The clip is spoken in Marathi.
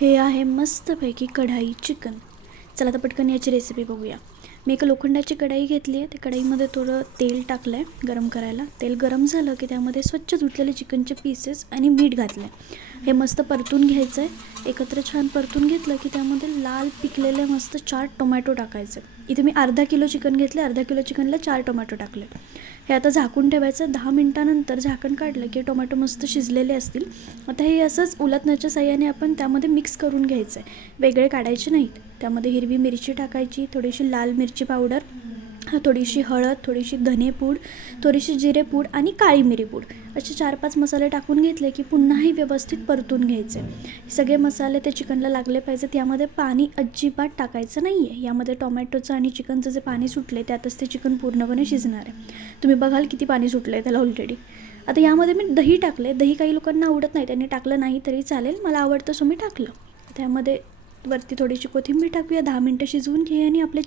हे आहे मस्तपैकी कढाई चिकन. चला तर पटकन याची रेसिपी बघूया. मी एक लोखंडाची कढाई घेतली आहे. त्या कढाईमध्ये थोडं तेल टाकलं आहे गरम करायला. तेल गरम झालं की त्यामध्ये स्वच्छ धुतलेले चिकनचे पीसेस आणि मीठ घातलं आहे. हे मस्त परतून घ्यायचं आहे. एकत्र छान परतून घेतलं की त्यामध्ये लाल पिकलेले मस्त 4 टोमॅटो टाकायचे. इथे मी अर्धा किलो चिकन घेतलं. अर्धा किलो चिकनला 4 टोमॅटो टाकले. हे आता झाकून ठेवायचं. 10 मिनिटानंतर झाकण काढलं की टोमॅटो मस्त शिजलेले असतील. आता हे असंच उलटण्याच्या साहाय्याने आपण त्यामध्ये मिक्स करून घ्यायचं आहे. वेगळे काढायचे नाहीत. त्यामध्ये हिरवी मिरची टाकायची, थोडीशी लाल मिरची पावडर, थोडीशी हळद, थोडीशी धनेपूड, थोडीशी जिरेपूड आणि काळी मिरीपूड असे 4-5 मसाले टाकून घेतले की पुन्हाही व्यवस्थित परतून घ्यायचे. सगळे मसाले ते चिकनला लागले पाहिजेत. यामध्ये पाणी अजिबात टाकायचं नाही आहे. यामध्ये टोमॅटोचं आणि चिकनचं जे पाणी सुटले त्यातच ते चिकन पूर्णपणे शिजणार आहे. तुम्ही बघाल किती पाणी सुटलं आहे त्याला ऑलरेडी. आता यामध्ये मी दही टाकले. दही काही लोकांना आवडत नाही, त्यांनी टाकलं नाही तरी चालेल. मला आवडतं सो मी टाकलं. त्यामध्ये वरती थोडीशी कोथिंबीर टाकूया. 10 मिनटं शिजवून घे आणि आपले